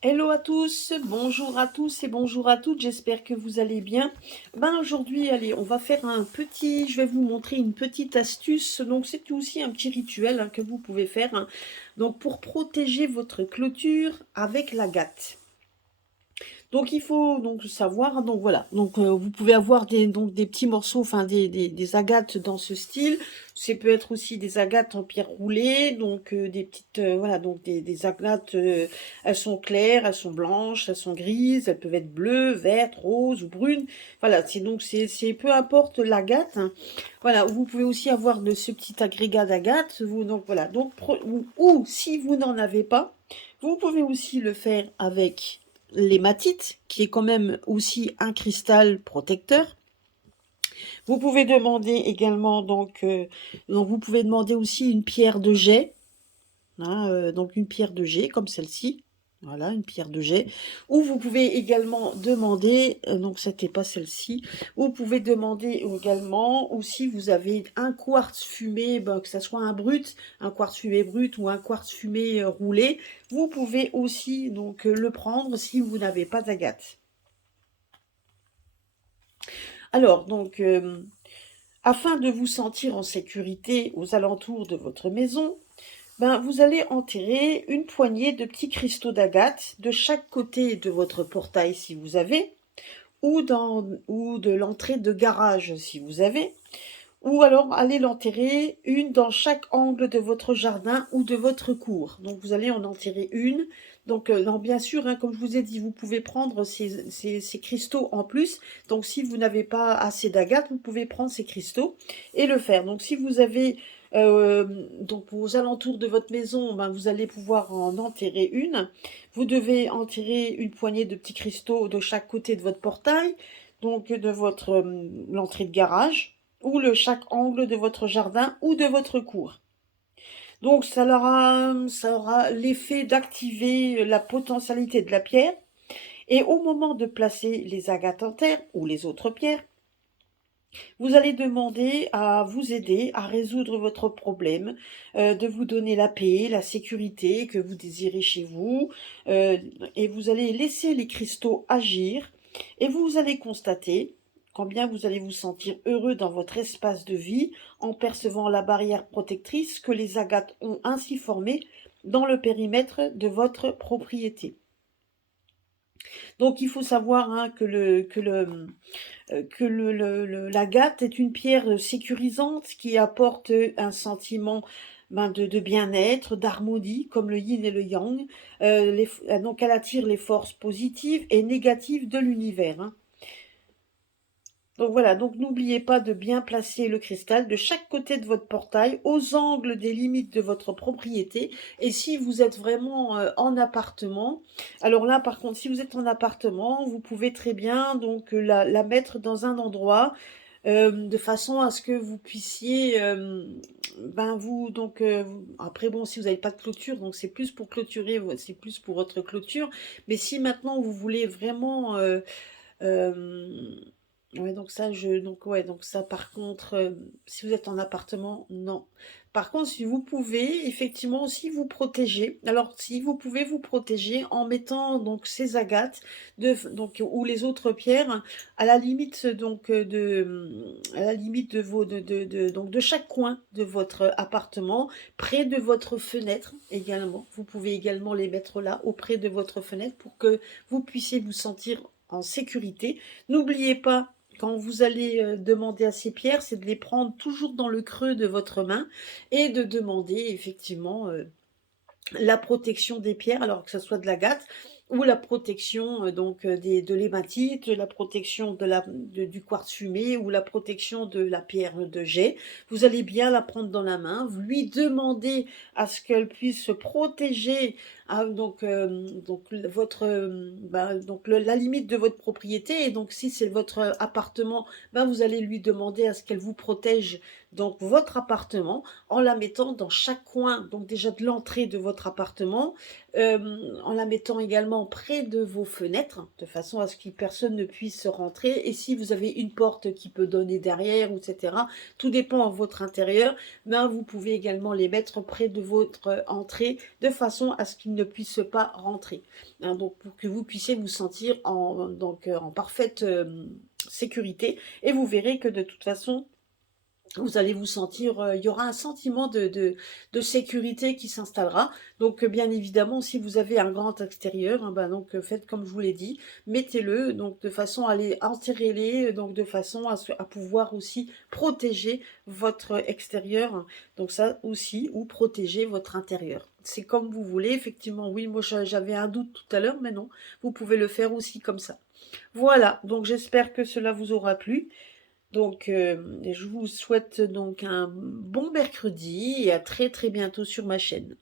Hello à tous, bonjour à tous et bonjour à toutes, j'espère que vous allez bien. Aujourd'hui, allez, on va faire je vais vous montrer une petite astuce, donc c'est aussi un petit rituel que vous pouvez faire, donc pour protéger votre clôture avec l'agate. Donc il faut donc savoir, donc voilà, donc vous pouvez avoir des petits morceaux, enfin des agates dans ce style. Ça peut être aussi des agates en pierre roulée, donc des petites, voilà, donc des agates, elles sont claires, elles sont blanches, elles sont grises, elles peuvent être bleues, vertes, roses ou brunes. Voilà, c'est peu importe l'agate, hein. Voilà, vous pouvez aussi avoir de ce petit agrégat d'agates, donc voilà, donc ou si vous n'en avez pas, vous pouvez aussi le faire avec l'hématite, qui est quand même aussi un cristal protecteur. Vous pouvez demander également, donc vous pouvez demander aussi une pierre de jet, donc une pierre de jet comme celle-ci. Voilà, une pierre de jet. Ou vous pouvez également demander, donc c'était pas celle-ci, vous pouvez demander également, ou si vous avez un quartz fumé, que ça soit un quartz fumé brut ou un quartz fumé roulé, vous pouvez aussi donc le prendre si vous n'avez pas d'agate. Alors, afin de vous sentir en sécurité aux alentours de votre maison, vous allez enterrer une poignée de petits cristaux d'agate de chaque côté de votre portail si vous avez, ou de l'entrée de garage si vous avez, ou alors allez l'enterrer une dans chaque angle de votre jardin ou de votre cour. Donc vous allez en enterrer une. Donc non, bien sûr, comme je vous ai dit, vous pouvez prendre ces cristaux en plus. Donc si vous n'avez pas assez d'agate, vous pouvez prendre ces cristaux et le faire. Donc si vous avez donc aux alentours de votre maison, vous allez pouvoir en enterrer une. Vous devez enterrer une poignée de petits cristaux de chaque côté de votre portail, donc de votre l'entrée de garage ou chaque angle de votre jardin ou de votre cour. Donc ça aura l'effet d'activer la potentialité de la pierre. Et au moment de placer les agates en terre ou les autres pierres, vous allez demander à vous aider à résoudre votre problème, de vous donner la paix, la sécurité que vous désirez chez vous, euh, et vous allez laisser les cristaux agir, et vous allez constater combien vous allez vous sentir heureux dans votre espace de vie en percevant la barrière protectrice que les agates ont ainsi formée dans le périmètre de votre propriété. Donc il faut savoir que l'agate est une pierre sécurisante qui apporte un sentiment de bien-être, d'harmonie, comme le yin et le yang. Donc elle attire les forces positives et négatives de l'univers, hein. Donc voilà, donc n'oubliez pas de bien placer le cristal de chaque côté de votre portail, aux angles des limites de votre propriété. Et si vous êtes vraiment en appartement, alors là par contre, si vous êtes en appartement, vous pouvez très bien la mettre dans un endroit de façon à ce que vous puissiez, après bon, si vous n'avez pas de clôture, donc c'est plus pour clôturer, c'est plus pour votre clôture. Mais si maintenant vous voulez vraiment Hem, ouais, donc ça par contre, si vous êtes en appartement, non. Par contre, si vous pouvez effectivement aussi vous protéger. Alors si vous pouvez vous protéger en mettant donc ces agates ou les autres pierres à la limite à la limite de chaque coin de votre appartement, près de votre fenêtre également. Vous pouvez également les mettre là, auprès de votre fenêtre pour que vous puissiez vous sentir en sécurité. N'oubliez pas, quand vous allez demander à ces pierres, c'est de les prendre toujours dans le creux de votre main et de demander effectivement la protection des pierres, alors que ce soit de l'agate ou la protection de l'hématite, la protection du quartz fumé ou la protection de la pierre de jet. Vous allez bien la prendre dans la main, vous lui demandez à ce qu'elle puisse se protéger la limite de votre propriété. Et donc si c'est votre appartement, vous allez lui demander à ce qu'elle vous protège donc votre appartement en la mettant dans chaque coin, donc déjà de l'entrée de votre appartement, en la mettant également près de vos fenêtres, de façon à ce que personne ne puisse rentrer. Et si vous avez une porte qui peut donner derrière, etc., tout dépend de votre intérieur, vous pouvez également les mettre près de votre entrée, de façon à ce qu'ils ne puisse pas rentrer. Hein, donc pour que vous puissiez vous sentir en parfaite sécurité. Et vous verrez que de toute façon, vous allez vous sentir, il y aura un sentiment de sécurité qui s'installera. Donc, bien évidemment, si vous avez un grand extérieur, hein, ben, donc, faites comme je vous l'ai dit, mettez-le, donc, de façon à les enterrez-les, donc, de façon à pouvoir aussi protéger votre extérieur. Hein. Donc, ça aussi, ou protéger votre intérieur. C'est comme vous voulez, effectivement, oui, moi, j'avais un doute tout à l'heure, mais non, vous pouvez le faire aussi comme ça. Voilà, donc, j'espère que cela vous aura plu. Donc, je vous souhaite donc un bon mercredi et à très très bientôt sur ma chaîne.